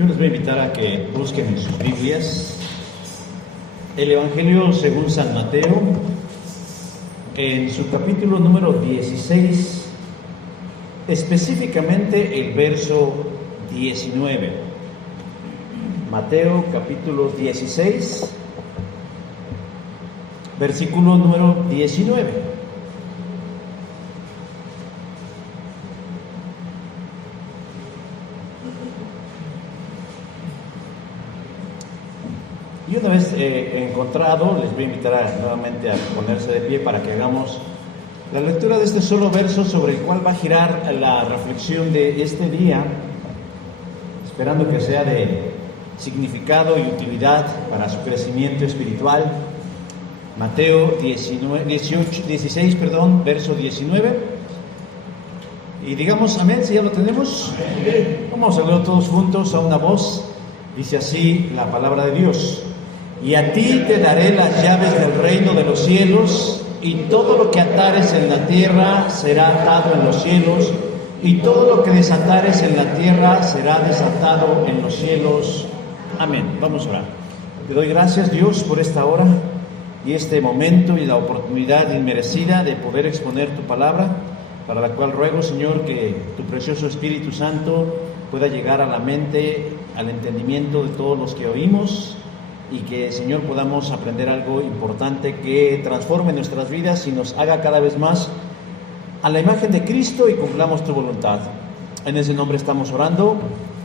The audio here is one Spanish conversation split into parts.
Yo les voy a invitar a que busquen en sus Biblias el Evangelio según San Mateo, en su capítulo número 16, específicamente el verso 19. Mateo capítulo 16, versículo número 19. Y una vez encontrado, les voy a invitar nuevamente a ponerse de pie para que hagamos la lectura de este solo verso sobre el cual va a girar la reflexión de este día, esperando que sea de significado y utilidad para su crecimiento espiritual. Mateo 16, verso 19. Y digamos amén, si ya lo tenemos. Vamos a leerlo todos juntos a una voz. Dice así la palabra de Dios: y a ti te daré las llaves del reino de los cielos, y todo lo que atares en la tierra será atado en los cielos, y todo lo que desatares en la tierra será desatado en los cielos. Amén. Vamos a orar. Te doy gracias, Dios, por esta hora y este momento y la oportunidad inmerecida de poder exponer tu palabra, para la cual ruego, Señor, que tu precioso Espíritu Santo pueda llegar a la mente, al entendimiento de todos los que oímos, y que, Señor, podamos aprender algo importante que transforme nuestras vidas y nos haga cada vez más a la imagen de Cristo y cumplamos tu voluntad. En ese nombre estamos orando.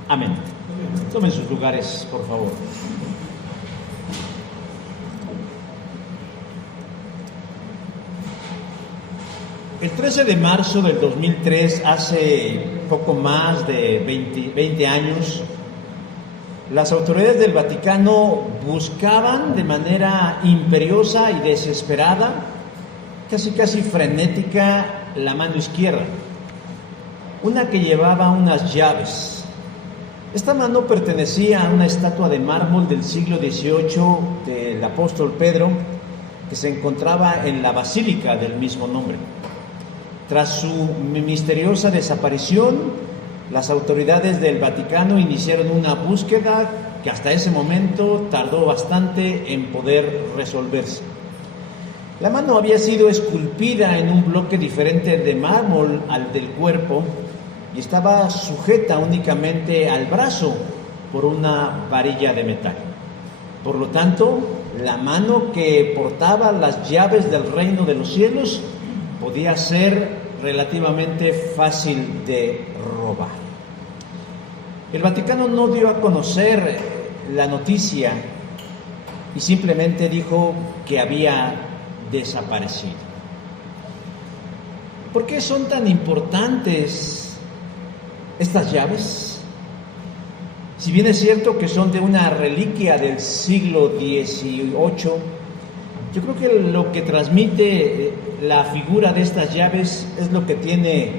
Amén. Tomen sus lugares, por favor. El 13 de marzo del 2003, hace poco más de 20 años, las autoridades del Vaticano buscaban de manera imperiosa y desesperada, casi frenética, la mano izquierda, una que llevaba unas llaves. Esta mano pertenecía a una estatua de mármol del siglo XVIII del apóstol Pedro, que se encontraba en la basílica del mismo nombre. Tras su misteriosa desaparición, las autoridades del Vaticano iniciaron una búsqueda que hasta ese momento tardó bastante en poder resolverse. La mano había sido esculpida en un bloque diferente de mármol al del cuerpo y estaba sujeta únicamente al brazo por una varilla de metal. Por lo tanto, la mano que portaba las llaves del reino de los cielos podía ser relativamente fácil de robar. El Vaticano no dio a conocer la noticia y simplemente dijo que había desaparecido. ¿Por qué son tan importantes estas llaves? Si bien es cierto que son de una reliquia del siglo XVIII, yo creo que lo que transmite la figura de estas llaves es lo que tiene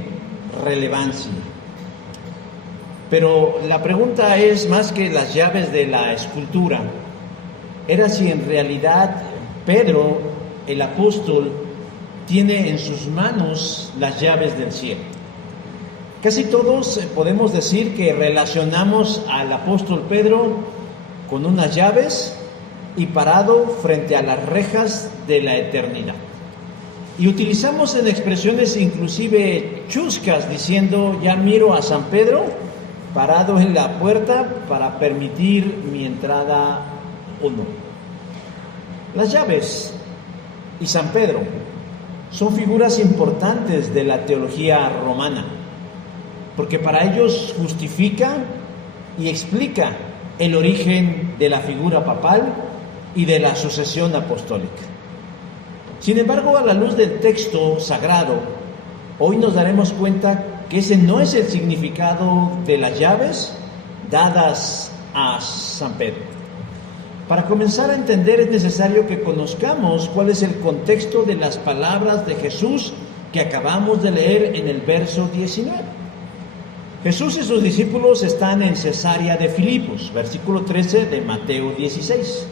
relevancia. Pero la pregunta es, más que las llaves de la escultura, era si en realidad Pedro, el apóstol, tiene en sus manos las llaves del cielo. Casi todos podemos decir que relacionamos al apóstol Pedro con unas llaves y parado frente a las rejas de la eternidad. Y utilizamos en expresiones inclusive chuscas, diciendo: ya miro a San Pedro parado en la puerta para permitir mi entrada o no. Las llaves y San Pedro son figuras importantes de la teología romana, porque para ellos justifica y explica el origen de la figura papal y de la sucesión apostólica. Sin embargo, a la luz del texto sagrado, hoy nos daremos cuenta que ese no es el significado de las llaves dadas a San Pedro. Para comenzar a entender es necesario que conozcamos cuál es el contexto de las palabras de Jesús que acabamos de leer en el verso 19. Jesús y sus discípulos están en Cesarea de Filipos, versículo 13 de Mateo 16,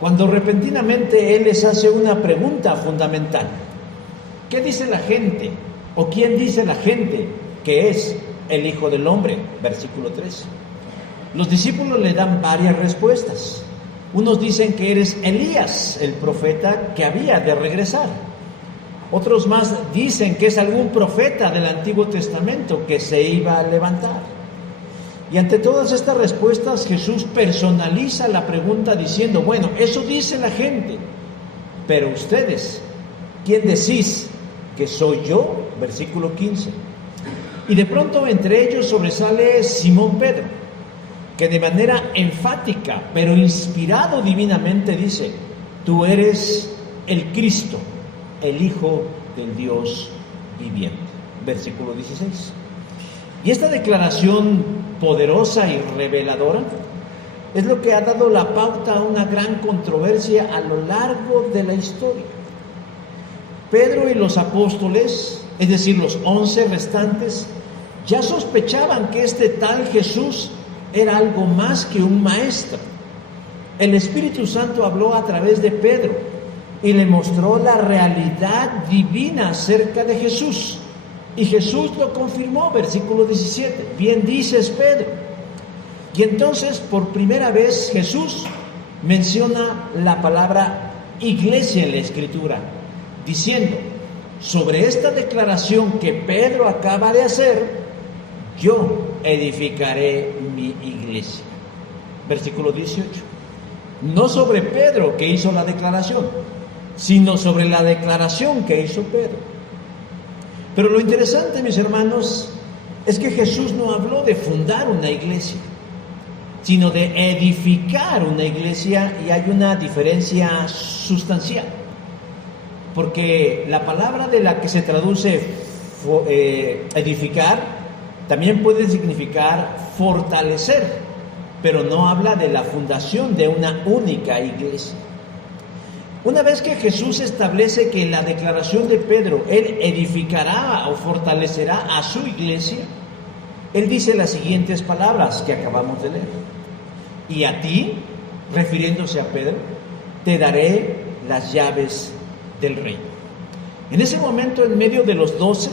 cuando repentinamente Él les hace una pregunta fundamental. ¿Qué dice la gente? ¿O quién dice la gente que es el Hijo del Hombre? Versículo 13. Los discípulos le dan varias respuestas. Unos dicen que eres Elías, el profeta que había de regresar. Otros más dicen que es algún profeta del Antiguo Testamento que se iba a levantar. Y ante todas estas respuestas, Jesús personaliza la pregunta diciendo, bueno, eso dice la gente, pero ustedes, ¿quién decís que soy yo? Versículo 15. Y de pronto entre ellos sobresale Simón Pedro, que de manera enfática, pero inspirado divinamente dice, tú eres el Cristo, el Hijo del Dios viviente. Versículo 16. Y esta declaración poderosa y reveladora es lo que ha dado la pauta a una gran controversia a lo largo de la historia. Pedro y los apóstoles, es decir, los 11 restantes, ya sospechaban que este tal Jesús era algo más que un maestro. El Espíritu Santo habló a través de Pedro y le mostró la realidad divina acerca de Jesús. Y Jesús lo confirmó, versículo 17. Bien dices, Pedro. Y entonces, por primera vez, Jesús menciona la palabra iglesia en la Escritura, diciendo, sobre esta declaración que Pedro acaba de hacer, yo edificaré mi iglesia. Versículo 18. No sobre Pedro que hizo la declaración, sino sobre la declaración que hizo Pedro. Pero lo interesante, mis hermanos, es que Jesús no habló de fundar una iglesia, sino de edificar una iglesia, y hay una diferencia sustancial. Porque la palabra de la que se traduce edificar también puede significar fortalecer, pero no habla de la fundación de una única iglesia. Una vez que Jesús establece que en la declaración de Pedro, Él edificará o fortalecerá a su iglesia, Él dice las siguientes palabras que acabamos de leer. Y a ti, refiriéndose a Pedro, te daré las llaves del reino. En ese momento, en medio de los 12,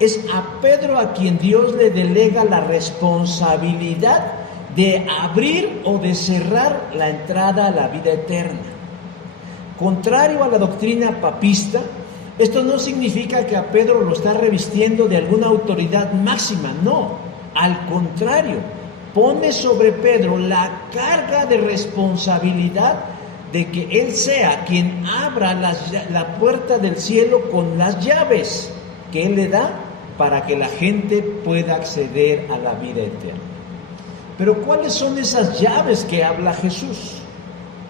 es a Pedro a quien Dios le delega la responsabilidad de abrir o de cerrar la entrada a la vida eterna. Contrario a la doctrina papista, esto no significa que a Pedro lo está revistiendo de alguna autoridad máxima, no, al contrario, pone sobre Pedro la carga de responsabilidad de que él sea quien abra la puerta del cielo con las llaves que él le da para que la gente pueda acceder a la vida eterna. Pero ¿cuáles son esas llaves que habla Jesús?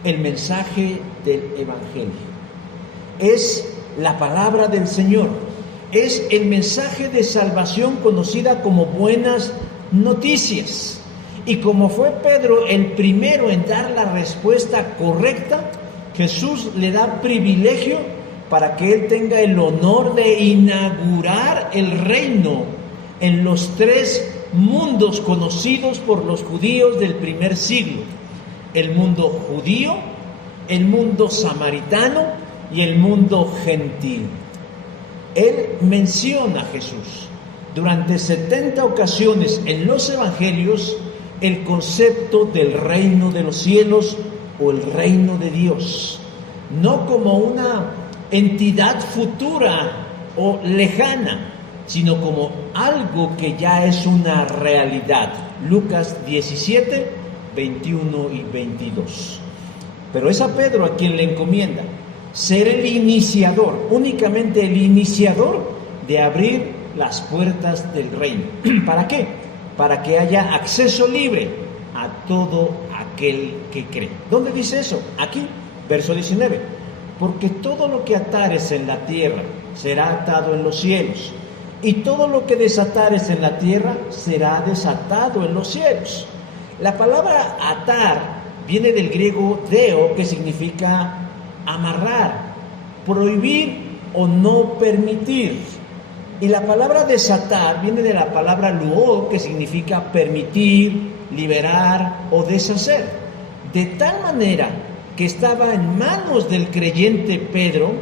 El mensaje del Evangelio. Es la palabra del Señor. Es el mensaje de salvación conocida como buenas noticias. Y como fue Pedro el primero en dar la respuesta correcta, Jesús le da privilegio para que él tenga el honor de inaugurar el reino en los 3 mundos conocidos por los judíos del primer siglo: el mundo judío, el mundo samaritano y el mundo gentil. Él menciona a Jesús durante 70 ocasiones en los evangelios el concepto del reino de los cielos o el reino de Dios, no como una entidad futura o lejana, sino como algo que ya es una realidad. Lucas 17, 21 y 22. Pero es a Pedro a quien le encomienda ser el iniciador, únicamente el iniciador de abrir las puertas del reino. ¿Para qué? Para que haya acceso libre a todo aquel que cree. ¿Dónde dice eso? Aquí, verso 19. Porque todo lo que atares en la tierra será atado en los cielos, y todo lo que desatares en la tierra será desatado en los cielos. La palabra atar viene del griego deo, que significa amarrar, prohibir o no permitir. Y la palabra desatar viene de la palabra luo, que significa permitir, liberar o deshacer. De tal manera que estaba en manos del creyente Pedro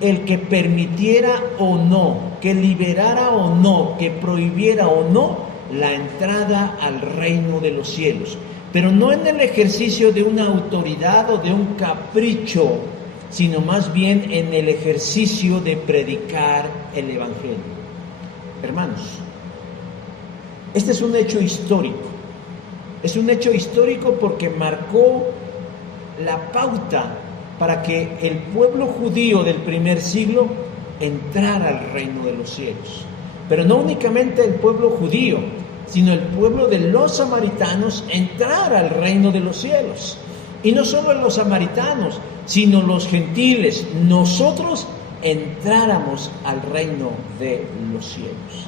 el que permitiera o no, que liberara o no, que prohibiera o no la entrada al reino de los cielos. pero no en el ejercicio de una autoridad o de un capricho, sino más bien en el ejercicio de predicar el Evangelio. Hermanos, este es un hecho histórico. Es un hecho histórico porque marcó la pauta para que el pueblo judío del primer siglo entrara al reino de los cielos. Pero no únicamente el pueblo judío, sino el pueblo de los samaritanos entrara al reino de los cielos. Y no solo los samaritanos, sino los gentiles, nosotros entráramos al reino de los cielos.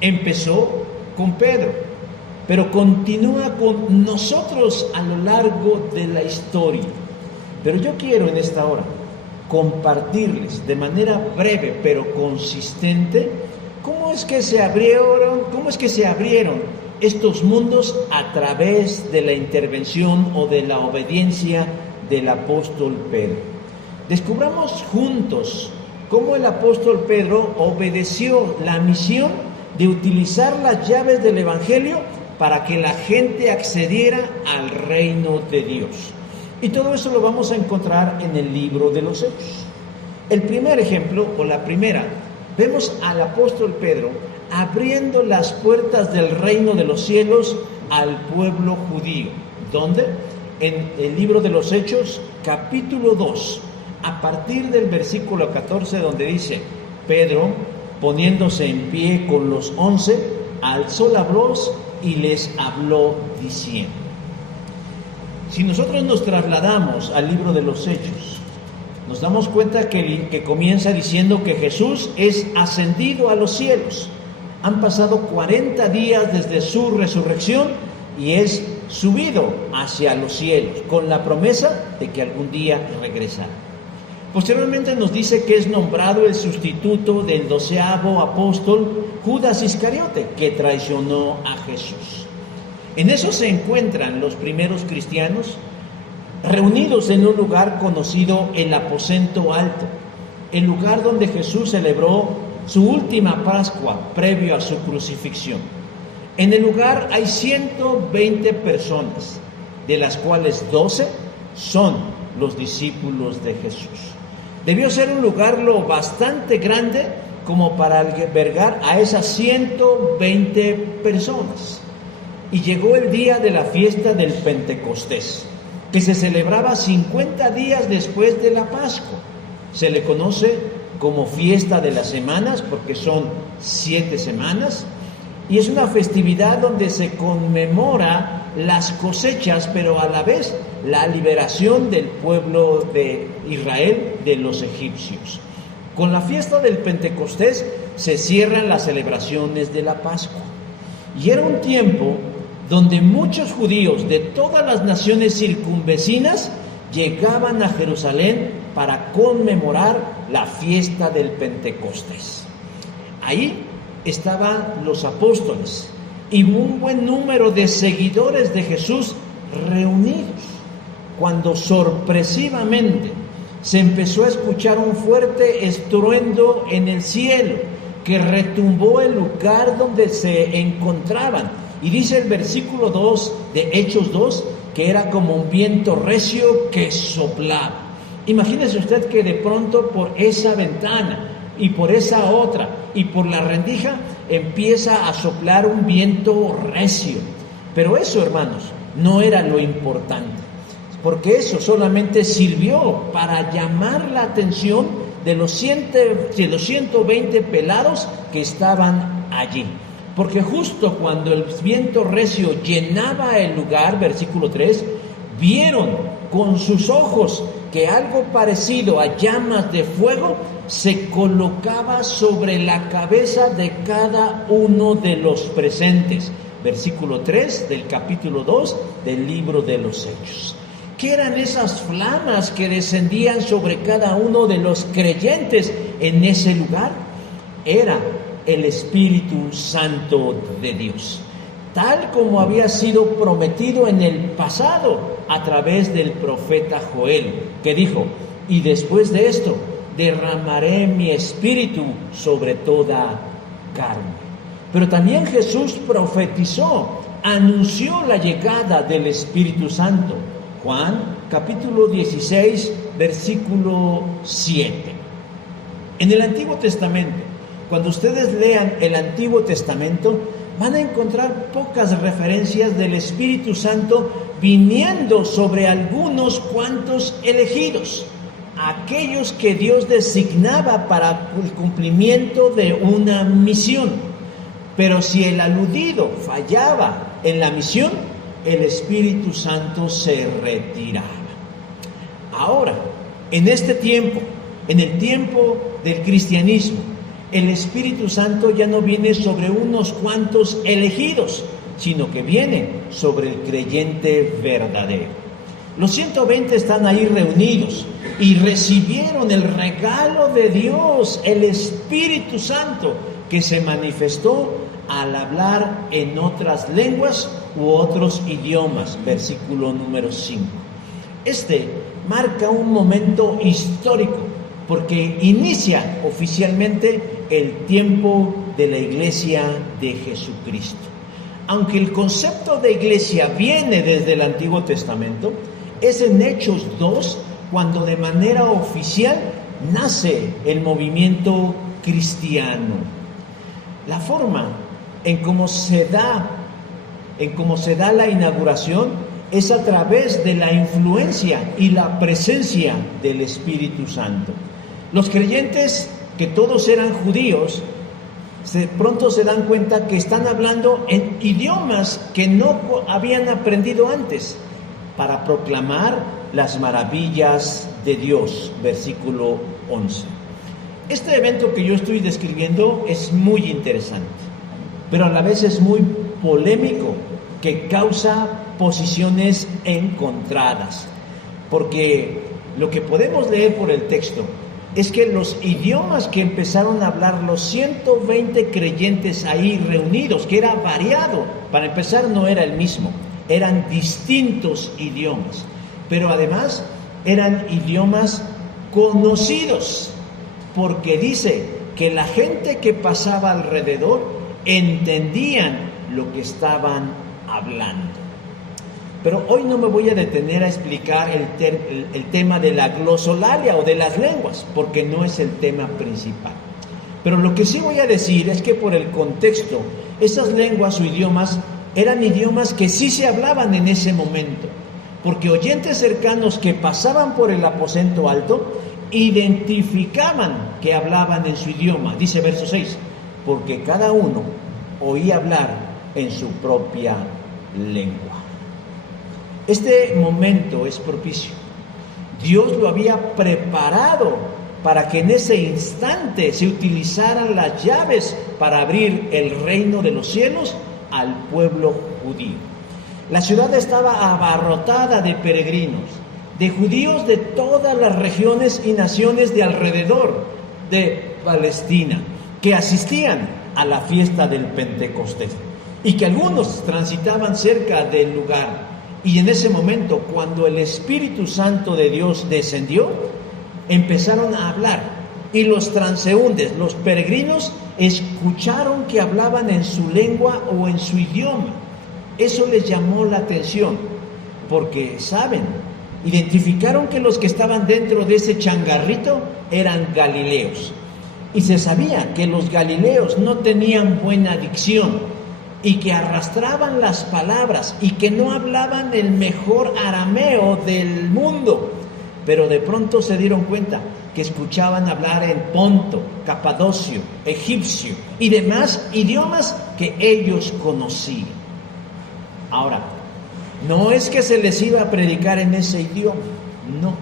Empezó con Pedro, pero continúa con nosotros a lo largo de la historia. Pero yo quiero en esta hora compartirles de manera breve pero consistente cómo es que se abrieron estos mundos a través de la intervención o de la obediencia del apóstol Pedro. Descubramos juntos cómo el apóstol Pedro obedeció la misión de utilizar las llaves del Evangelio para que la gente accediera al reino de Dios. Y todo eso lo vamos a encontrar en el libro de los Hechos. El primer ejemplo, o la primera, vemos al apóstol Pedro abriendo las puertas del reino de los cielos al pueblo judío. ¿Dónde? En el libro de los Hechos, capítulo 2, a partir del versículo 14, donde dice: Pedro, poniéndose en pie con los 11, alzó la voz y les habló diciendo. Si nosotros nos trasladamos al libro de los Hechos, nos damos cuenta que comienza diciendo que Jesús es ascendido a los cielos. Han pasado 40 días desde su resurrección y es subido hacia los cielos, con la promesa de que algún día regresará. Posteriormente nos dice que es nombrado el sustituto del 12º apóstol Judas Iscariote, que traicionó a Jesús. En eso se encuentran los primeros cristianos reunidos en un lugar conocido el Aposento Alto, el lugar donde Jesús celebró su última Pascua previo a su crucifixión. En el lugar hay 120 personas, de las cuales 12 son los discípulos de Jesús. Debió ser un lugar lo bastante grande como para albergar a esas 120 personas. Y llegó el día de la fiesta del Pentecostés, que se celebraba 50 días después de la Pascua. Se le conoce como fiesta de las semanas porque son 7 semanas y es una festividad donde se conmemora las cosechas, pero a la vez la liberación del pueblo de Israel de los egipcios. Con la fiesta del Pentecostés se cierran las celebraciones de la Pascua. Y era un tiempo donde muchos judíos de todas las naciones circunvecinas llegaban a Jerusalén para conmemorar la fiesta del Pentecostés. Ahí estaban los apóstoles y un buen número de seguidores de Jesús reunidos, cuando sorpresivamente se empezó a escuchar un fuerte estruendo en el cielo que retumbó el lugar donde se encontraban. Y dice el versículo 2 de Hechos 2 que era como un viento recio que soplaba. Imagínese usted que de pronto por esa ventana y por esa otra y por la rendija empieza a soplar un viento recio. Pero eso, hermanos, no era lo importante, porque eso solamente sirvió para llamar la atención de los 120 pelados que estaban allí. Porque justo cuando el viento recio llenaba el lugar, versículo 3, vieron con sus ojos que algo parecido a llamas de fuego se colocaba sobre la cabeza de cada uno de los presentes. Versículo 3 del capítulo 2 del libro de los Hechos. ¿Qué eran esas flamas que descendían sobre cada uno de los creyentes en ese lugar? Era el Espíritu Santo de Dios, tal como había sido prometido en el pasado a través del profeta Joel, que dijo: y después de esto derramaré mi espíritu sobre toda carne. Pero también Jesús profetizó anunció la llegada del Espíritu Santo. Juan capítulo 16, versículo 7. En el Antiguo Testamento, cuando ustedes lean el Antiguo Testamento, van a encontrar pocas referencias del Espíritu Santo viniendo sobre algunos cuantos elegidos, aquellos que Dios designaba para el cumplimiento de una misión. Pero si el aludido fallaba en la misión, el Espíritu Santo se retiraba. Ahora, en este tiempo, en el tiempo del cristianismo, el Espíritu Santo ya no viene sobre unos cuantos elegidos, sino que viene sobre el creyente verdadero. Los 120 están ahí reunidos y recibieron el regalo de Dios, el Espíritu Santo, que se manifestó al hablar en otras lenguas u otros idiomas. Versículo número 5. Este marca un momento histórico, porque inicia oficialmente el tiempo de la iglesia de Jesucristo. Aunque el concepto de iglesia viene desde el Antiguo Testamento, es en Hechos 2 cuando de manera oficial nace el movimiento cristiano. La forma en cómo se da la inauguración es a través de la influencia y la presencia del Espíritu Santo. Los creyentes, que todos eran judíos, pronto se dan cuenta que están hablando en idiomas que no habían aprendido antes, para proclamar las maravillas de Dios. Versículo 11. Este evento que yo estoy describiendo es muy interesante, pero a la vez es muy polémico, que causa posiciones encontradas, porque lo que podemos leer por el texto es que los idiomas que empezaron a hablar los 120 creyentes ahí reunidos, que era variado, para empezar no era el mismo, eran distintos idiomas, pero además eran idiomas conocidos, porque dice que la gente que pasaba alrededor entendían lo que estaban hablando. Pero hoy no me voy a detener a explicar el tema de la glosolalia o de las lenguas, porque no es el tema principal. Pero lo que sí voy a decir es que por el contexto, esas lenguas o idiomas eran idiomas que sí se hablaban en ese momento, porque oyentes cercanos que pasaban por el aposento alto identificaban que hablaban en su idioma. Dice verso 6, porque cada uno oía hablar en su propia lengua. Este momento es propicio. Dios lo había preparado para que en ese instante se utilizaran las llaves para abrir el reino de los cielos al pueblo judío. La ciudad estaba abarrotada de peregrinos, de judíos de todas las regiones y naciones de alrededor de Palestina, que asistían a la fiesta del Pentecostés y que algunos transitaban cerca del lugar. Y en ese momento, cuando el Espíritu Santo de Dios descendió, empezaron a hablar, y los transeúntes, los peregrinos, escucharon que hablaban en su lengua o en su idioma. Eso les llamó la atención, porque identificaron que los que estaban dentro de ese changarrito eran galileos, y se sabía que los galileos no tenían buena dicción, y que arrastraban las palabras, y que no hablaban el mejor arameo del mundo, pero de pronto se dieron cuenta que escuchaban hablar en ponto, capadocio, egipcio y demás idiomas que ellos conocían. Ahora, no es que se les iba a predicar en ese idioma, no.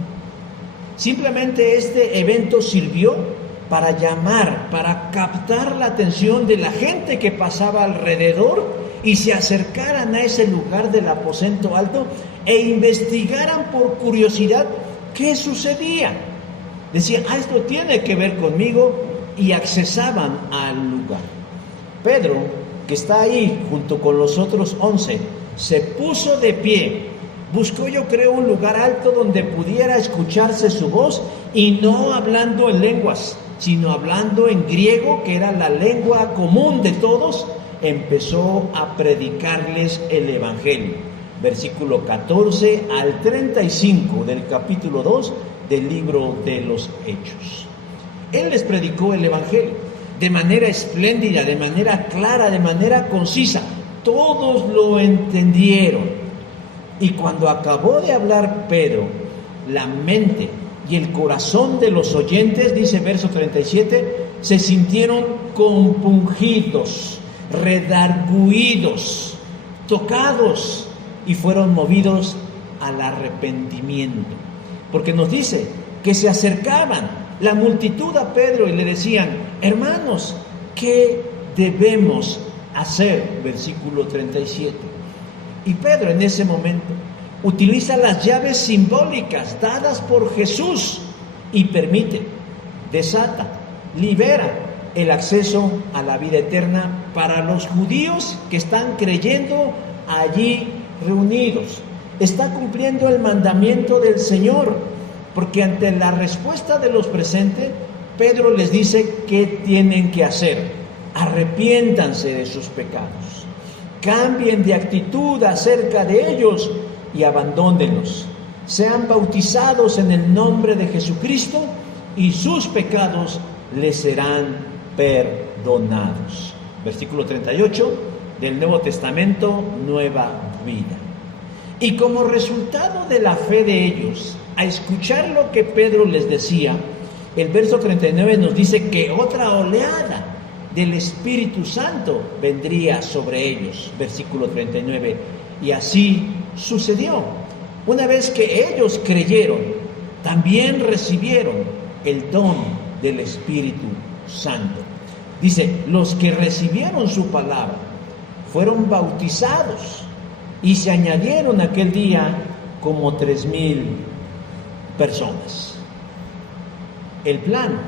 Simplemente este evento sirvió para llamar, para captar la atención de la gente que pasaba alrededor y se acercaran a ese lugar del aposento alto e investigaran por curiosidad qué sucedía. Decían, esto tiene que ver conmigo, y accesaban al lugar. Pedro, que está ahí junto con los otros 11, se puso de pie, buscó, yo creo, un lugar alto donde pudiera escucharse su voz, y no hablando en lenguas, sino hablando en griego, que era la lengua común de todos, empezó a predicarles el Evangelio. Versículo 14 al 35 del capítulo 2 del libro de los Hechos. Él les predicó el Evangelio de manera espléndida, de manera clara, de manera concisa. Todos lo entendieron. Y cuando acabó de hablar Pedro, la mente y el corazón de los oyentes, dice verso 37, se sintieron compungidos, redargüidos, tocados, y fueron movidos al arrepentimiento. Porque nos dice que se acercaban la multitud a Pedro y le decían: hermanos, ¿qué debemos hacer? Versículo 37. Y Pedro en ese momento utiliza las llaves simbólicas dadas por Jesús y permite, desata, libera el acceso a la vida eterna para los judíos que están creyendo allí reunidos. Está cumpliendo el mandamiento del Señor, porque ante la respuesta de los presentes, Pedro les dice qué tienen que hacer. Arrepiéntanse de sus pecados, cambien de actitud acerca de ellos y abandónenlos. Sean bautizados en el nombre de Jesucristo y sus pecados les serán perdonados. Versículo 38 del Nuevo Testamento, Nueva Vida. Y como resultado de la fe de ellos, a escuchar lo que Pedro les decía, el verso 39 nos dice que otra oleada del Espíritu Santo vendría sobre ellos. Versículo 39. Y así sucedió. Una vez que ellos creyeron, también recibieron el don del Espíritu Santo. Dice, los que recibieron su palabra fueron bautizados y se añadieron aquel día como 3,000 personas. El plan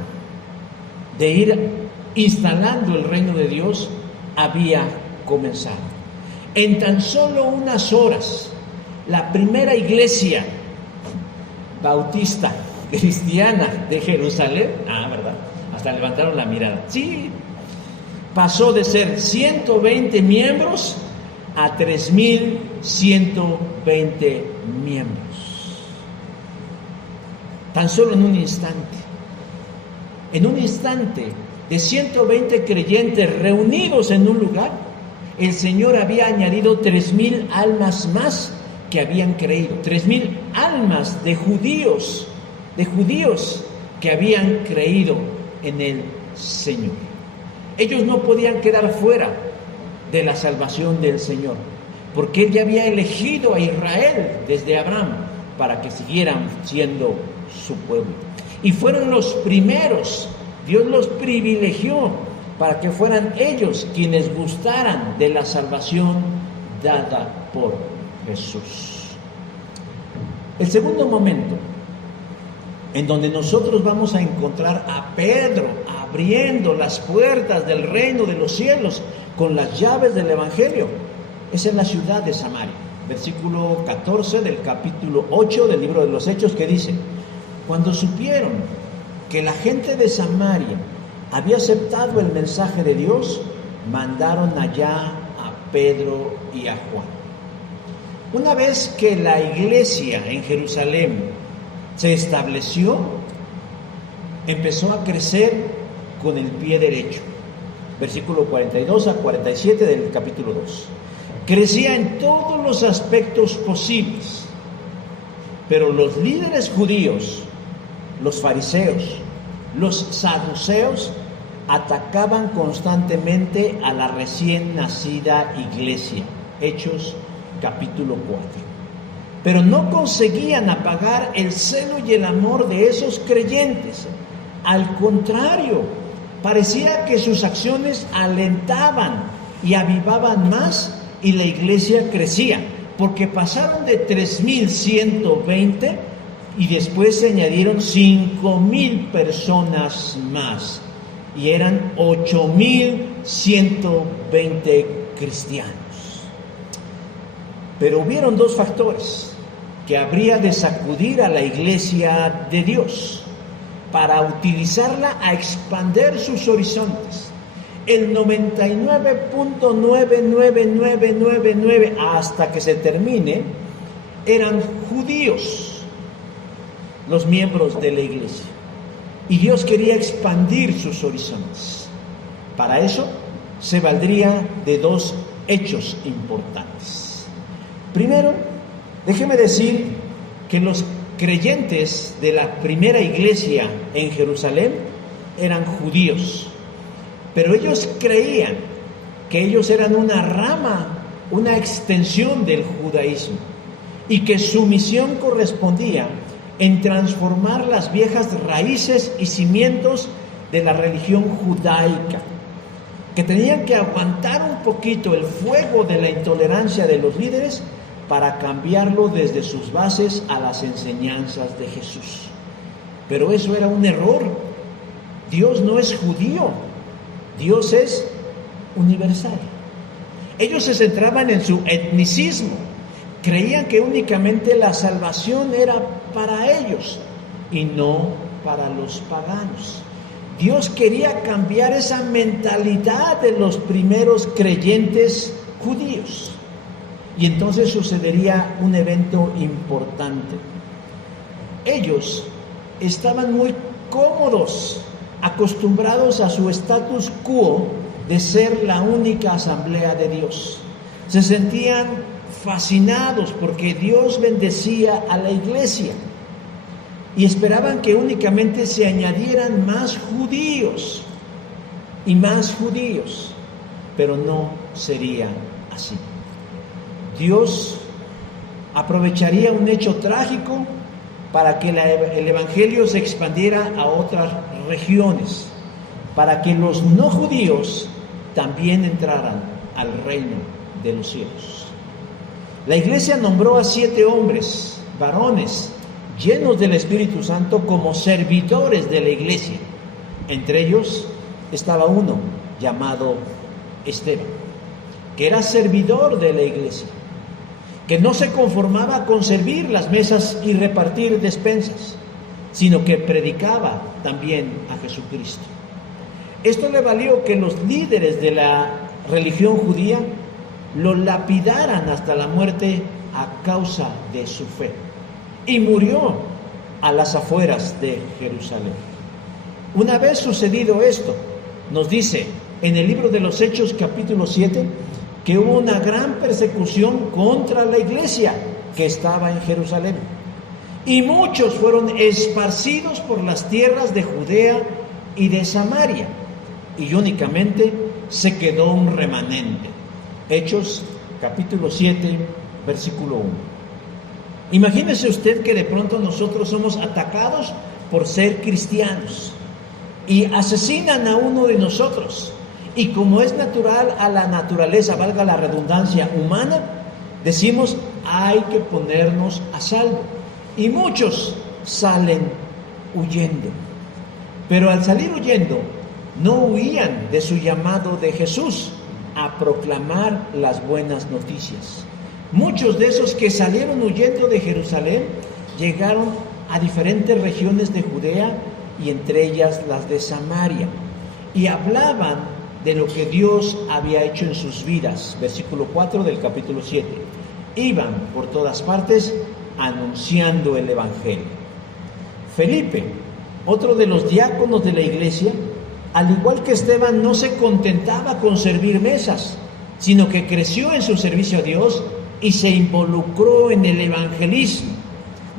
de ir instalando el reino de Dios había comenzado. En tan solo unas horas, la primera iglesia bautista cristiana de Jerusalén, ¿verdad? Hasta levantaron la mirada. Sí, pasó de ser 120 miembros a 3,120 miembros. Tan solo en un instante. En un instante de 120 creyentes reunidos en un lugar, el Señor había añadido 3,000 almas más que habían creído. 3,000 almas de judíos que habían creído en el Señor. Ellos no podían quedar fuera de la salvación del Señor, porque Él ya había elegido a Israel desde Abraham para que siguieran siendo su pueblo. Y fueron los primeros, Dios los privilegió para que fueran ellos quienes gustaran de la salvación dada por Jesús. El segundo momento en donde nosotros vamos a encontrar a Pedro abriendo las puertas del reino de los cielos con las llaves del Evangelio es en la ciudad de Samaria. Versículo 14 del capítulo 8 del libro de los Hechos, que dice: cuando supieron que la gente de Samaria había aceptado el mensaje de Dios, mandaron allá a Pedro y a Juan. Una vez que la iglesia en Jerusalén se estableció, empezó a crecer con el pie derecho. Versículo 42 a 47 del capítulo 2. Crecía en todos los aspectos posibles, pero los líderes judíos, los fariseos, los saduceos, atacaban constantemente a la recién nacida iglesia. Hechos capítulo 4. Pero no conseguían apagar el celo y el amor de esos creyentes. Al contrario, parecía que sus acciones alentaban y avivaban más, y la iglesia crecía, porque pasaron de 3,120 y después se añadieron 5,000 personas más, y eran 8,120 cristianos. Pero hubieron dos factores que habría de sacudir a la iglesia de Dios para utilizarla a expandir sus horizontes. el 99.99999 hasta que se termine, eran judíos los miembros de la iglesia. Y Dios quería expandir sus horizontes. Para eso se valdría de dos hechos importantes. Primero, déjeme decir que los creyentes de la primera iglesia en Jerusalén eran judíos, pero ellos creían que ellos eran una rama, una extensión del judaísmo, y que su misión correspondía en transformar las viejas raíces y cimientos de la religión judaica, que tenían que aguantar un poquito el fuego de la intolerancia de los líderes para cambiarlo desde sus bases a las enseñanzas de Jesús. Pero eso era un error. Dios no es judío, Dios es universal. Ellos se centraban en su etnicismo, creían que únicamente la salvación era para ellos y no para los paganos. Dios quería cambiar esa mentalidad de los primeros creyentes judíos. Y entonces sucedería un evento importante. Ellos estaban muy cómodos, acostumbrados a su status quo de ser la única asamblea de Dios. Se sentían fascinados porque Dios bendecía a la iglesia y esperaban que únicamente se añadieran más judíos y más judíos, pero no sería así. Dios aprovecharía un hecho trágico para que el evangelio se expandiera a otras regiones, para que los no judíos también entraran al reino de los cielos. La iglesia nombró a 7 hombres, varones, llenos del Espíritu Santo, como servidores de la iglesia. Entre ellos estaba uno llamado Esteban, que era servidor de la iglesia, que no se conformaba con servir las mesas y repartir despensas, sino que predicaba también a Jesucristo. Esto le valió que los líderes de la religión judía lo lapidaran hasta la muerte a causa de su fe, y murió a las afueras de Jerusalén. Una vez sucedido esto, nos dice en el libro de los Hechos capítulo 7 que hubo una gran persecución contra la iglesia que estaba en Jerusalén, y muchos fueron esparcidos por las tierras de Judea y de Samaria, y únicamente se quedó un remanente. Hechos capítulo 7 versículo 1. Imagínese usted que de pronto nosotros somos atacados por ser cristianos y asesinan a uno de nosotros. Y como es natural a la naturaleza, valga la redundancia, humana, decimos hay que ponernos a salvo. Y muchos salen huyendo. Pero al salir huyendo, no huían de su llamado de Jesús a proclamar las buenas noticias. Muchos de esos que salieron huyendo de Jerusalén llegaron a diferentes regiones de Judea y entre ellas las de Samaria, y hablaban de lo que Dios había hecho en sus vidas. Versículo 4 del capítulo 7. Iban por todas partes anunciando el evangelio. Felipe, otro de los diáconos de la iglesia, al igual que Esteban, no se contentaba con servir mesas, sino que creció en su servicio a Dios y se involucró en el evangelismo.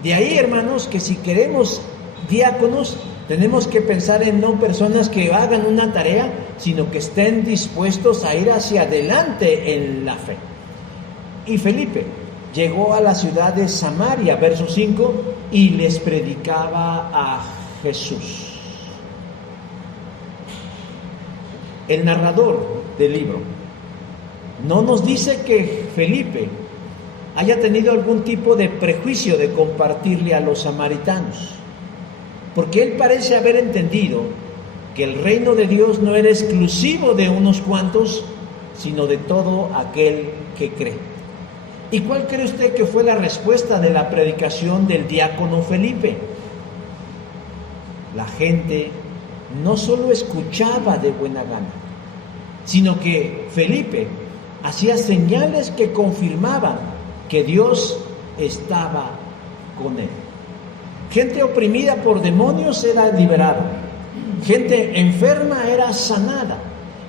De ahí, hermanos, que si queremos diáconos, tenemos que pensar en no personas que hagan una tarea, sino que estén dispuestos a ir hacia adelante en la fe. Y Felipe llegó a la ciudad de Samaria, verso 5, y les predicaba a Jesús. El narrador del libro no nos dice que Felipe haya tenido algún tipo de prejuicio de compartirle a los samaritanos, porque él parece haber entendido que el reino de Dios no era exclusivo de unos cuantos, sino de todo aquel que cree. ¿Y cuál cree usted que fue la respuesta de la predicación del diácono Felipe? La gente no solo escuchaba de buena gana, sino que Felipe hacía señales que confirmaban que Dios estaba con él. Gente oprimida por demonios era liberada, gente enferma era sanada,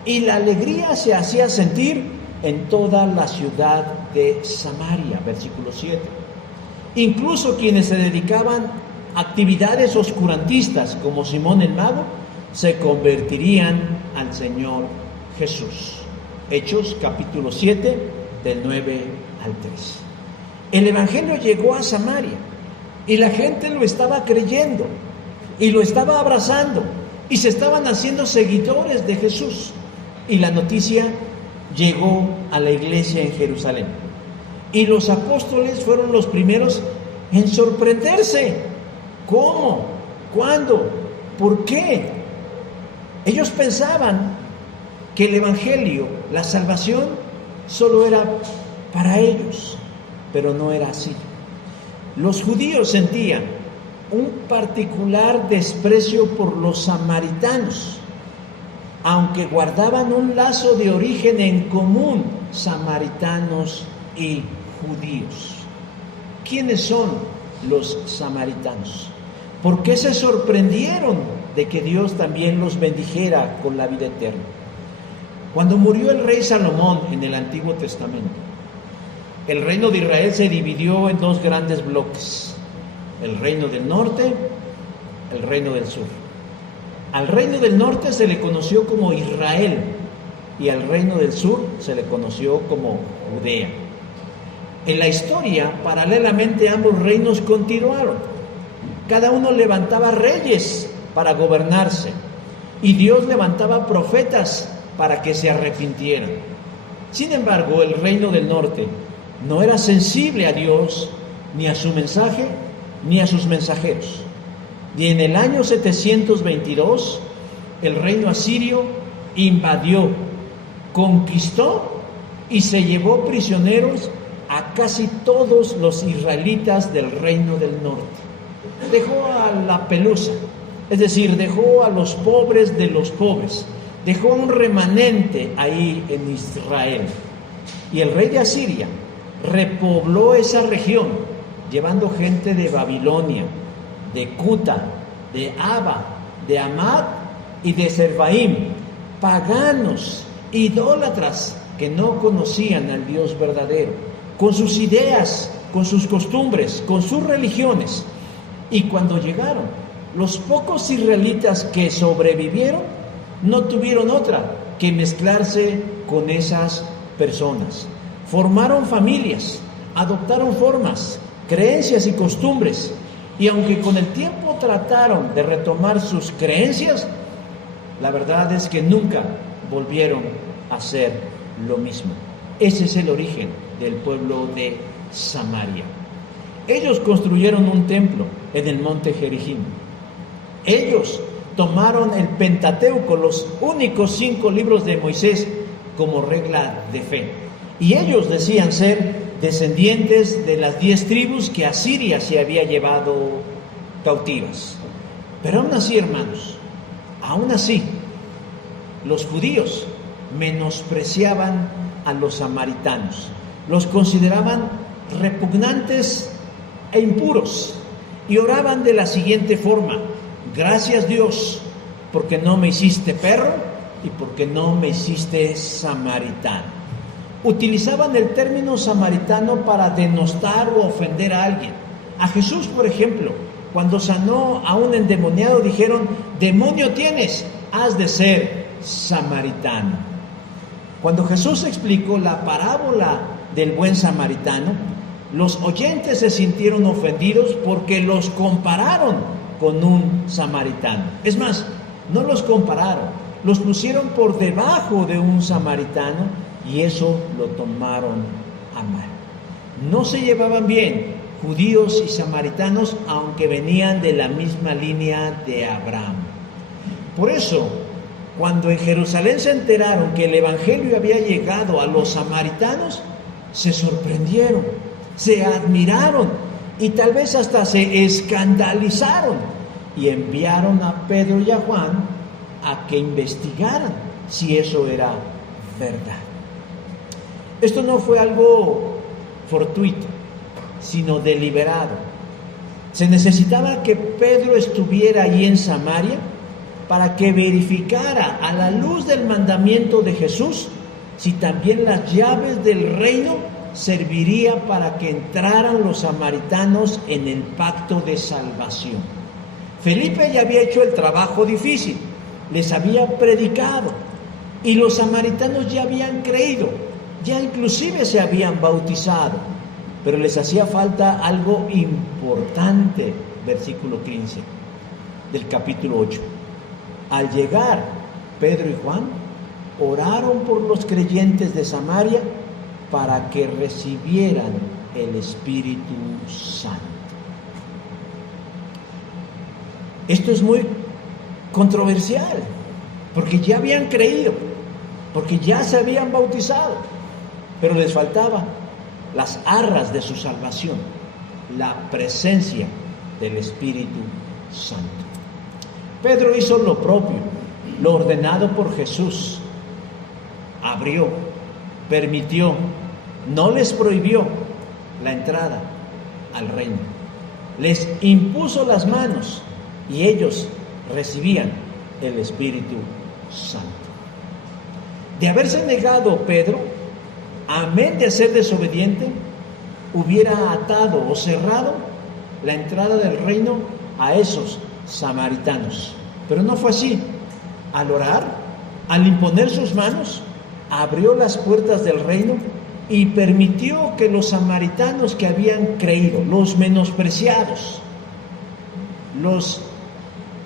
y la alegría se hacía sentir en toda la ciudad de Samaria, versículo 7. Incluso quienes se dedicaban a actividades oscurantistas, como Simón el mago, se convertirían al Señor Jesús. Hechos capítulo 7, del 9 al 3. El Evangelio llegó a Samaria y la gente lo estaba creyendo y lo estaba abrazando y se estaban haciendo seguidores de Jesús. Y la noticia llegó a la iglesia en Jerusalén. Y los apóstoles fueron los primeros en sorprenderse. ¿Cómo? ¿Cuándo? ¿Por qué? Ellos pensaban que el Evangelio, la salvación, solo era para ellos, pero no era así. Los judíos sentían un particular desprecio por los samaritanos, aunque guardaban un lazo de origen en común, samaritanos y judíos. ¿Quiénes son los samaritanos? ¿Por qué se sorprendieron de que Dios también los bendijera con la vida eterna? Cuando murió el rey Salomón en el Antiguo Testamento, el reino de Israel se dividió en dos grandes bloques: el reino del norte, el reino del sur. Al reino del norte se le conoció como Israel y al reino del sur se le conoció como Judea. En la historia, paralelamente, ambos reinos continuaron. Cada uno levantaba reyes para gobernarse y Dios levantaba profetas para que se arrepintieran. Sin embargo, el reino del norte no era sensible a Dios, ni a su mensaje, ni a sus mensajeros. Y en el año 722, el reino asirio invadió, conquistó y se llevó prisioneros a casi todos los israelitas del reino del norte. Dejó a la pelusa, es decir, dejó a los pobres de los pobres, dejó un remanente ahí en Israel. Y el rey de Asiria repobló esa región, llevando gente de Babilonia, de Cuta, de Aba, de Amad y de Servaim, paganos, idólatras que no conocían al Dios verdadero, con sus ideas, con sus costumbres, con sus religiones. Y cuando llegaron, los pocos israelitas que sobrevivieron no tuvieron otra que mezclarse con esas personas. Formaron familias, adoptaron formas, creencias y costumbres, y aunque con el tiempo trataron de retomar sus creencias, la verdad es que nunca volvieron a hacer lo mismo. Ese es el origen del pueblo de Samaria. Ellos construyeron un templo en el monte Gerizim. Ellos tomaron el Pentateuco, los únicos 5 libros de Moisés, como regla de fe. Y ellos decían ser descendientes de las 10 tribus que Asiria se había llevado cautivas. Pero aún así, hermanos, aún así, los judíos menospreciaban a los samaritanos, los consideraban repugnantes e impuros, y oraban de la siguiente forma: gracias Dios, porque no me hiciste perro y porque no me hiciste samaritano. Utilizaban el término samaritano para denostar o ofender a alguien. A Jesús, por ejemplo, cuando sanó a un endemoniado, dijeron: demonio tienes, has de ser samaritano. Cuando Jesús explicó la parábola del buen samaritano, los oyentes se sintieron ofendidos porque los compararon con un samaritano. Es más, no los compararon, los pusieron por debajo de un samaritano, y eso lo tomaron a mal. No se llevaban bien judíos y samaritanos, aunque venían de la misma línea de Abraham. Por eso, cuando en Jerusalén se enteraron que el evangelio había llegado a los samaritanos, se sorprendieron, se admiraron y tal vez hasta se escandalizaron, y enviaron a Pedro y a Juan a que investigaran si eso era verdad. Esto no fue algo fortuito, sino deliberado. Se necesitaba que Pedro estuviera allí en Samaria para que verificara a la luz del mandamiento de Jesús si también las llaves del reino serviría para que entraran los samaritanos en el pacto de salvación. Felipe ya había hecho el trabajo difícil, les había predicado y los samaritanos ya habían creído, ya inclusive se habían bautizado, pero les hacía falta algo importante, versículo 15 del capítulo 8. Al llegar Pedro y Juan, oraron por los creyentes de Samaria para que recibieran el Espíritu Santo. Esto es muy controversial, porque ya habían creído, porque ya se habían bautizado, pero les faltaba las arras de su salvación, la presencia del Espíritu Santo. Pedro hizo lo propio, lo ordenado por Jesús. Abrió, permitió, no les prohibió la entrada al reino. Les impuso las manos y ellos recibían el Espíritu Santo. De haberse negado Pedro, amén de ser desobediente, hubiera atado o cerrado la entrada del reino a esos samaritanos. Pero no fue así. Al orar, al imponer sus manos, abrió las puertas del reino y permitió que los samaritanos que habían creído, los menospreciados, los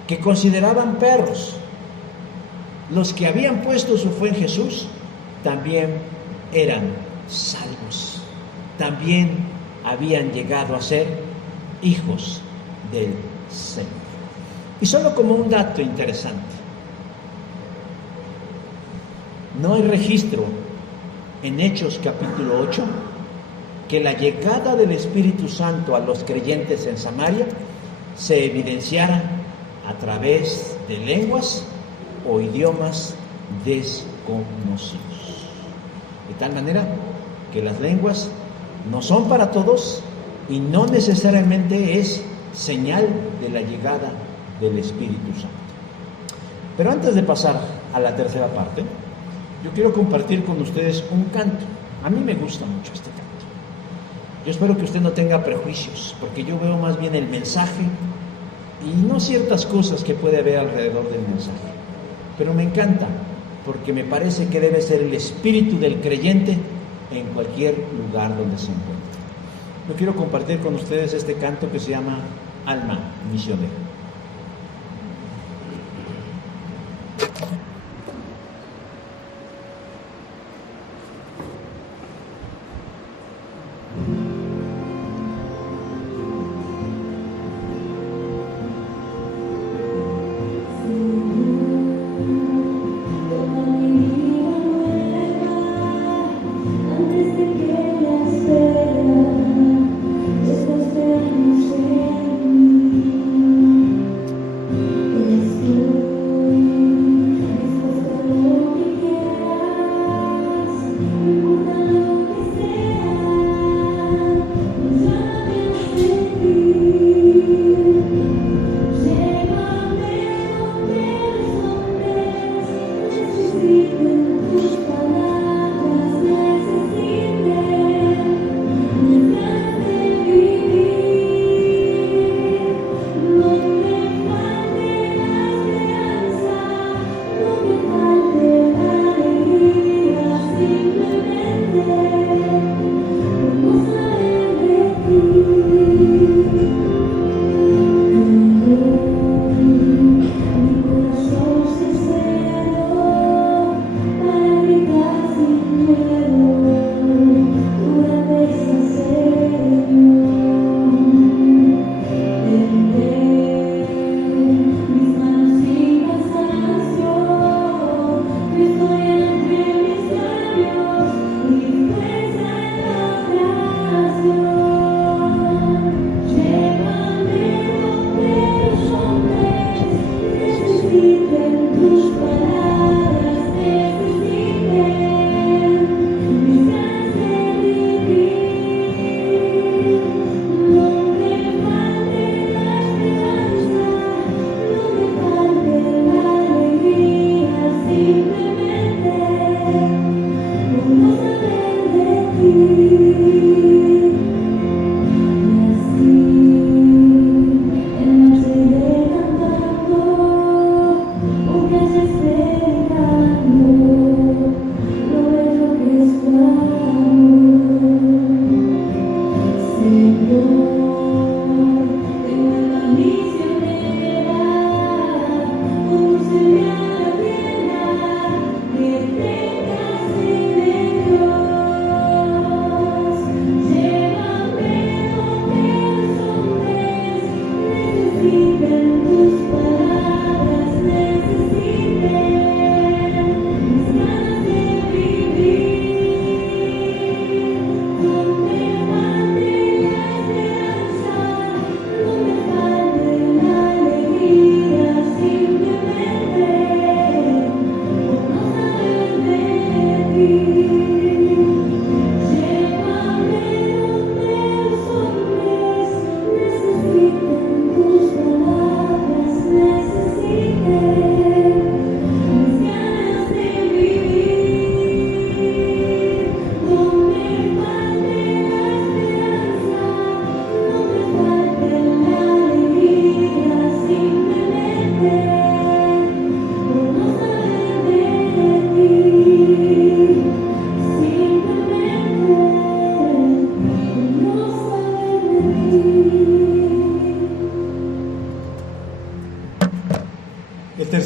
que consideraban perros, los que habían puesto su fe en Jesús, también eran salvos, también habían llegado a ser hijos del Señor. Y solo como un dato interesante, no hay registro en Hechos capítulo 8 que la llegada del Espíritu Santo a los creyentes en Samaria se evidenciara a través de lenguas o idiomas desconocidos. De tal manera que las lenguas no son para todos y no necesariamente es señal de la llegada del Espíritu Santo. Pero antes de pasar a la tercera parte, yo quiero compartir con ustedes un canto. A mí me gusta mucho este canto. Yo espero que usted no tenga prejuicios, porque yo veo más bien el mensaje y no ciertas cosas que puede haber alrededor del mensaje. Pero me encanta, porque me parece que debe ser el espíritu del creyente en cualquier lugar donde se encuentre. Yo quiero compartir con ustedes este canto que se llama Alma Misionera. Después de años en mí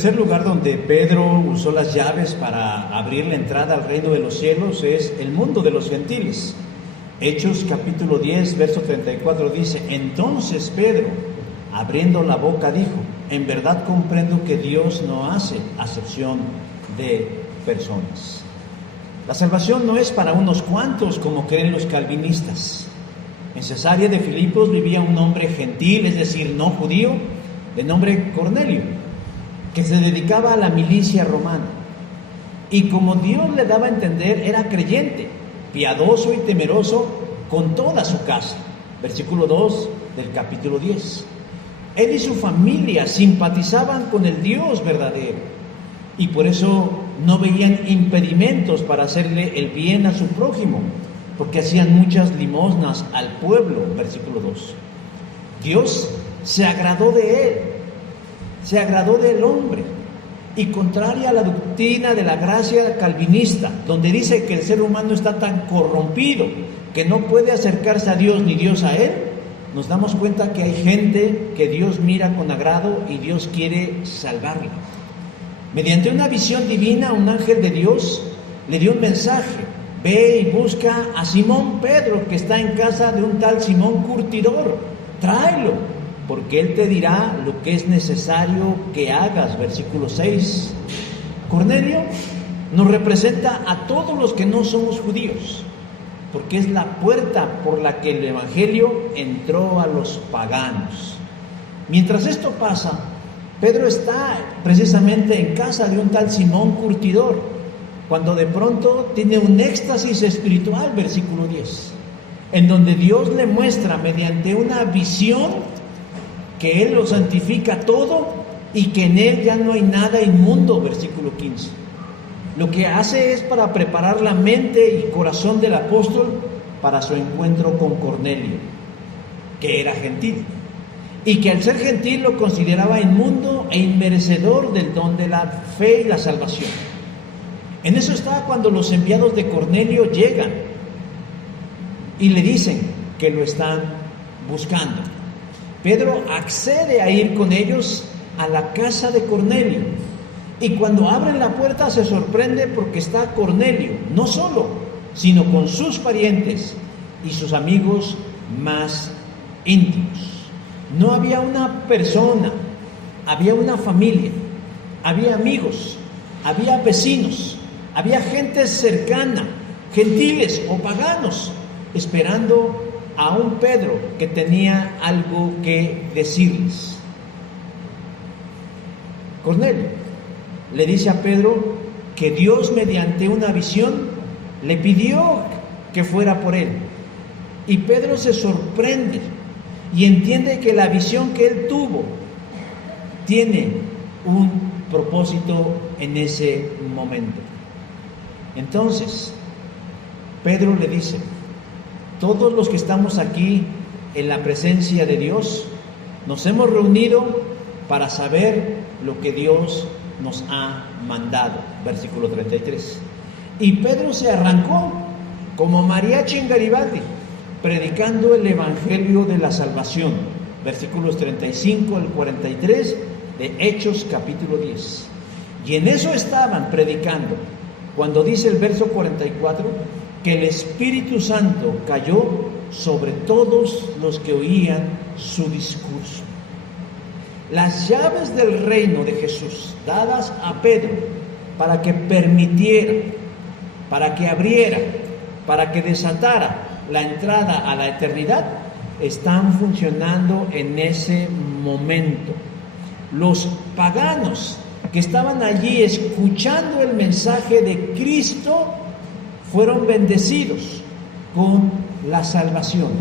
tercer lugar donde Pedro usó las llaves para abrir la entrada al reino de los cielos es el mundo de los gentiles. Hechos capítulo 10, verso 34 dice: entonces Pedro, abriendo la boca, dijo: en verdad comprendo que Dios no hace acepción de personas. La salvación no es para unos cuantos como creen los calvinistas. En Cesarea de Filipos vivía un hombre gentil, es decir, no judío, de nombre Cornelio, que se dedicaba a la milicia romana. Y como Dios le daba a entender, era creyente, piadoso y temeroso con toda su casa. Versículo 2 del capítulo 10. Él y su familia simpatizaban con el Dios verdadero y por eso no veían impedimentos para hacerle el bien a su prójimo, porque hacían muchas limosnas al pueblo. Versículo 2. Dios se agradó de él, se agradó del hombre, y contraria a la doctrina de la gracia calvinista, donde dice que el ser humano está tan corrompido que no puede acercarse a Dios ni Dios a él, nos damos cuenta que hay gente que Dios mira con agrado y Dios quiere salvarla. Mediante una visión divina, un ángel de Dios le dio un mensaje: ve y busca a Simón Pedro, que está en casa de un tal Simón Curtidor, tráelo, porque él te dirá lo que es necesario que hagas. Versículo 6. Cornelio nos representa a todos los que no somos judíos, porque es la puerta por la que el evangelio entró a los paganos. Mientras esto pasa, Pedro está precisamente en casa de un tal Simón Curtidor, cuando de pronto tiene un éxtasis espiritual. Versículo 10, en donde Dios le muestra mediante una visión que Él lo santifica todo y que en Él ya no hay nada inmundo. Versículo 15. Lo que hace es para preparar la mente y corazón del apóstol para su encuentro con Cornelio, que era gentil, y que al ser gentil lo consideraba inmundo e inmerecedor del don de la fe y la salvación. En eso está cuando los enviados de Cornelio llegan y le dicen que lo están buscando. Pedro accede a ir con ellos a la casa de Cornelio, y cuando abren la puerta se sorprende porque está Cornelio, no solo, sino con sus parientes y sus amigos más íntimos. No había una persona, había una familia, había amigos, había vecinos, había gente cercana, gentiles o paganos, esperando a un Pedro que tenía algo que decirles. Cornelio le dice a Pedro que Dios, mediante una visión, le pidió que fuera por él. Y Pedro se sorprende y entiende que la visión que él tuvo tiene un propósito en ese momento. Entonces, Pedro le dice: todos los que estamos aquí en la presencia de Dios, nos hemos reunido para saber lo que Dios nos ha mandado. Versículo 33. Y Pedro se arrancó como mariachi en Garibaldi, predicando el evangelio de la salvación. Versículos 35 al 43 de Hechos capítulo 10. Y en eso estaban predicando, cuando dice el verso 44, que el Espíritu Santo cayó sobre todos los que oían su discurso. Las llaves del reino de Jesús, dadas a Pedro para que permitiera, para que abriera, para que desatara la entrada a la eternidad, están funcionando en ese momento. Los paganos que estaban allí escuchando el mensaje de Cristo fueron bendecidos con la salvación.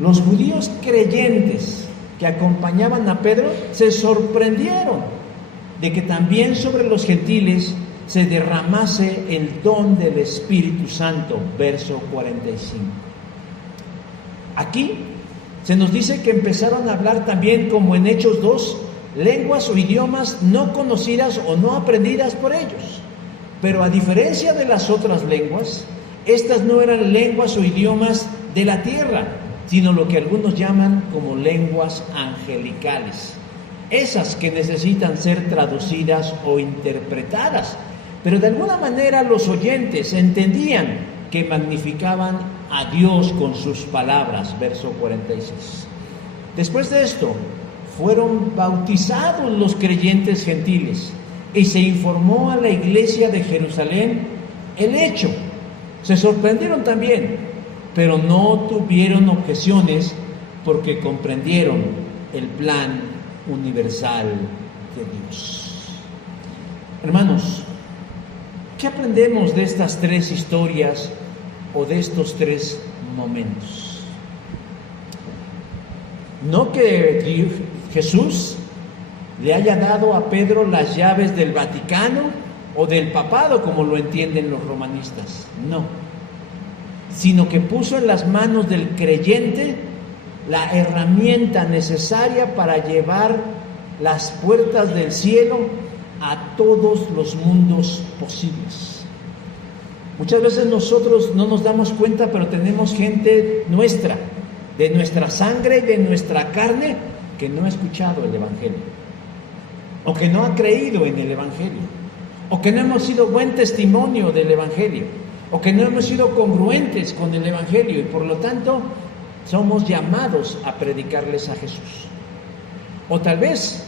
Los judíos creyentes que acompañaban a Pedro se sorprendieron de que también sobre los gentiles se derramase el don del Espíritu Santo. Verso 45. Aquí se nos dice que empezaron a hablar también, como en Hechos 2, lenguas o idiomas no conocidas o no aprendidas por ellos. Pero a diferencia de las otras lenguas, estas no eran lenguas o idiomas de la tierra, sino lo que algunos llaman como lenguas angelicales. esas que necesitan ser traducidas o interpretadas. Pero de alguna manera los oyentes entendían que magnificaban a Dios con sus palabras, verso 46. Después de esto, fueron bautizados los creyentes gentiles y se informó a la iglesia de Jerusalén el hecho. Se sorprendieron también, pero no tuvieron objeciones porque comprendieron el plan universal de Dios. Hermanos, ¿qué aprendemos de estas tres historias o de estos tres momentos? No que Jesús le haya dado a Pedro las llaves del Vaticano o del papado, como lo entienden los romanistas, no, sino que puso en las manos del creyente la herramienta necesaria para llevar las puertas del cielo a todos los mundos posibles. Muchas veces nosotros no nos damos cuenta, pero tenemos gente nuestra, de nuestra sangre y de nuestra carne, que no ha escuchado el Evangelio, o que no ha creído en el Evangelio, o que no hemos sido buen testimonio del Evangelio, o que no hemos sido congruentes con el Evangelio, y por lo tanto somos llamados a predicarles a Jesús. O tal vez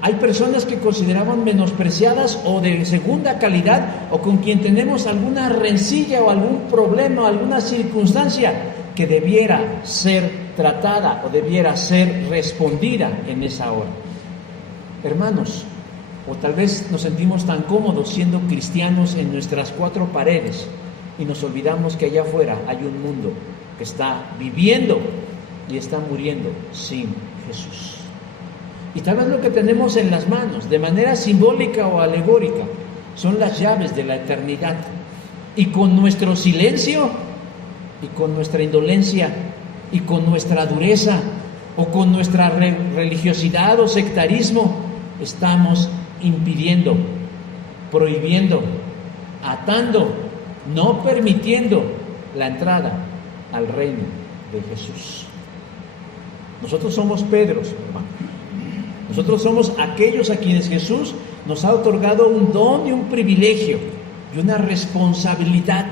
hay personas que consideramos menospreciadas o de segunda calidad, o con quien tenemos alguna rencilla o algún problema o alguna circunstancia que debiera ser tratada o debiera ser respondida en esa hora. Hermanos, o tal vez nos sentimos tan cómodos siendo cristianos en nuestras cuatro paredes y nos olvidamos que allá afuera hay un mundo que está viviendo y está muriendo sin Jesús. Y tal vez lo que tenemos en las manos, de manera simbólica o alegórica, son las llaves de la eternidad. Y con nuestro silencio, y con nuestra indolencia, y con nuestra dureza, o con nuestra religiosidad o sectarismo, estamos impidiendo, prohibiendo, atando, no permitiendo la entrada al reino de Jesús. Nosotros somos Pedros, hermano. Nosotros somos aquellos a quienes Jesús nos ha otorgado un don y un privilegio y una responsabilidad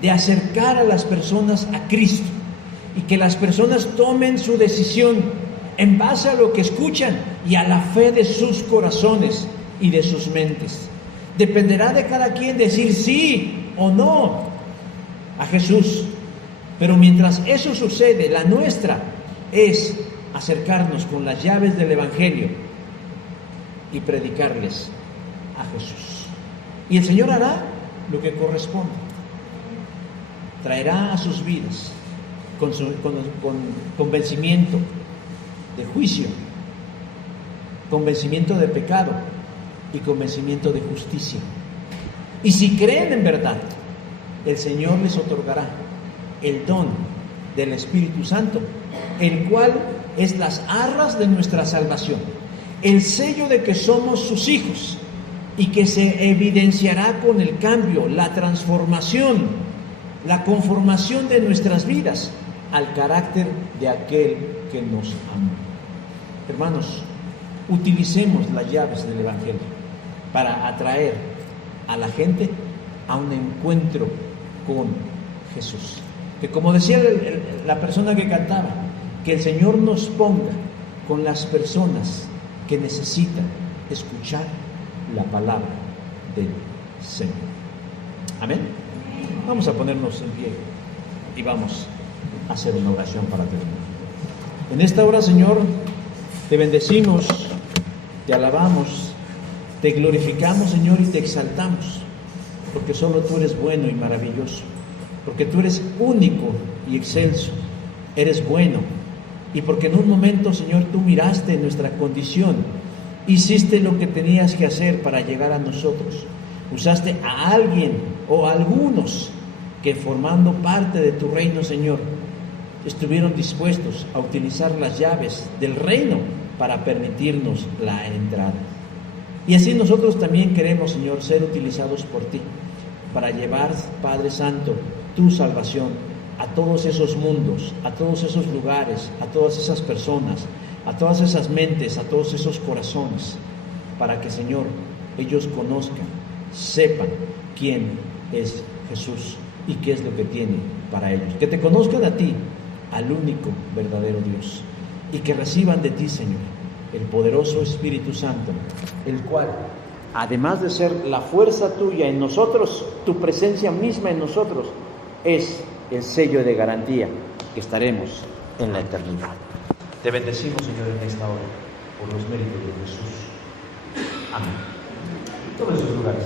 de acercar a las personas a Cristo, y que las personas tomen su decisión en base a lo que escuchan y a la fe de sus corazones y de sus mentes. Dependerá de cada quien decir sí o no a Jesús, pero mientras eso sucede, la nuestra es acercarnos con las llaves del Evangelio y predicarles a Jesús. Y el Señor hará lo que corresponde. Traerá a sus vidas con convencimiento de juicio, convencimiento de pecado y convencimiento de justicia. Y si creen en verdad, el Señor les otorgará el don del Espíritu Santo, el cual es las arras de nuestra salvación, el sello de que somos sus hijos, y que se evidenciará con el cambio, la transformación, la conformación de nuestras vidas al carácter de aquel que nos amó. Hermanos, utilicemos las llaves del Evangelio para atraer a la gente a un encuentro con Jesús. Que, como decía la persona que cantaba, que el Señor nos ponga con las personas que necesitan escuchar la palabra del Señor. Amén. Vamos a ponernos en pie y vamos a hacer una oración para terminar. En esta hora, Señor, te bendecimos, te alabamos, te glorificamos, Señor, y te exaltamos, porque solo tú eres bueno y maravilloso, porque tú eres único y excelso, eres bueno, y porque en un momento, Señor, tú miraste nuestra condición, hiciste lo que tenías que hacer para llegar a nosotros, usaste a alguien o a algunos que, formando parte de tu reino, Señor, estuvieron dispuestos a utilizar las llaves del reino para permitirnos la entrada. Y así nosotros también queremos, Señor, ser utilizados por ti para llevar, Padre Santo, tu salvación a todos esos mundos, a todos esos lugares, a todas esas personas a todas esas mentes, a todos esos corazones, para que, Señor, ellos conozcan, sepan quién es Jesús y qué es lo que tiene para ellos. Que te conozcan a ti, al único verdadero Dios, y que reciban de ti, Señor, el poderoso Espíritu Santo, el cual, además de ser la fuerza tuya en nosotros, tu presencia misma en nosotros, es el sello de garantía que estaremos en la eternidad. Te bendecimos, Señor, en esta hora, por los méritos de Jesús. Amén. Tomen sus lugares.